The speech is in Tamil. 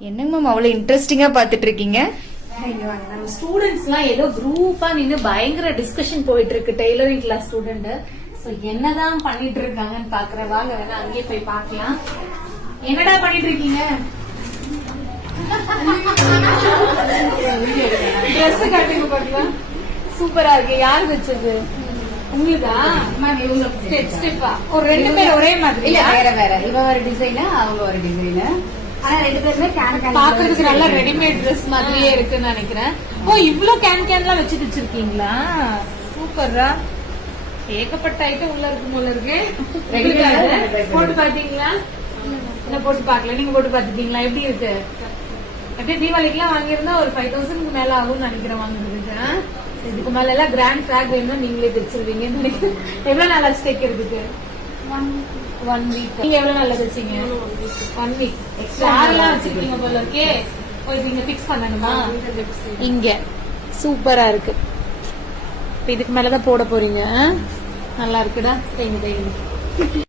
என்னங்க மேம் அவ்வளவு இன்ட்ரெஸ்டிங்கா பாத்துட்டு இருக்கீங்க? நம்ம ஸ்டூடெண்ட்ஸ் எல்லாம் ஏதோ குரூப்பா நின்னு பயங்கர டிஸ்கஷன் போயிட்டு இருக்கு டெய்லரிங் கிளாஸ் ஸ்டூடெண்ட். சோ என்னதான் பண்ணிட்டு இருக்காங்கன்னு பாக்குறேன். வாங்க வேணா அங்கேயே போய் பாக்கலாம். என்னடா பண்ணிட்டு இருக்கீங்க? ட்ரெஸ் காட்டுங்க பாக்கலாம். சூப்பரா இருக்கு. யாரு வச்சது? உங்களுக்கா மேம்? இவங்க ஸ்டெப் ஸ்டெப்பா ஒரு ரெண்டு பேர் ஒரே மாதிரி இல்ல, வேற வேற. இவ ஒரு டிசைன், அவங்க ஒரு டிசைன். ஆனா ரெண்டு பேருமே பாக்குறதுக்கு நல்லா ரெடிமேட் ட்ரெஸ் மாதிரியே இருக்குன்னு நினைக்கிறேன். ஓ, இவ்ளோ கேன்லாம் வச்சு வச்சிருக்கீங்களா? சூப்பரா. ஏகப்பட்ட ஐட்டம் உள்ள இருக்கு போல இருக்கு. போட்டு பாத்தீங்களா? என்ன போட்டு பாக்கல, நீங்க போட்டு பாத்துட்டீங்களா? எப்படி இருக்கு? அப்படியே தீபாவளிக்கு எல்லாம் வாங்கியிருந்தா ஒரு 5000 மேல ஆகும்னு நினைக்கிறேன் வாங்குறதுக்கு. இதுக்கு மேல எல்லாம் கிராண்ட் ஃபிராக் வேணும்னா நீங்களே தைச்சிருவீங்கன்னு நினைக்கிறேன். எவ்வளவு நாள் ஆச்சு தைக்கிறதுக்கு? 1 வீக். நீங்க எவ்வளவு நாள் தைச்சீங்க? 1 வீக். எல்லாம் வச்சிருக்கீங்க போல இருக்கே. நீங்க பிக்ஸ் பண்ணணுமா? இங்க சூப்பரா இருக்கு. இதுக்கு மேலதான் போட போறீங்க. நல்லா இருக்குடா. தேங்க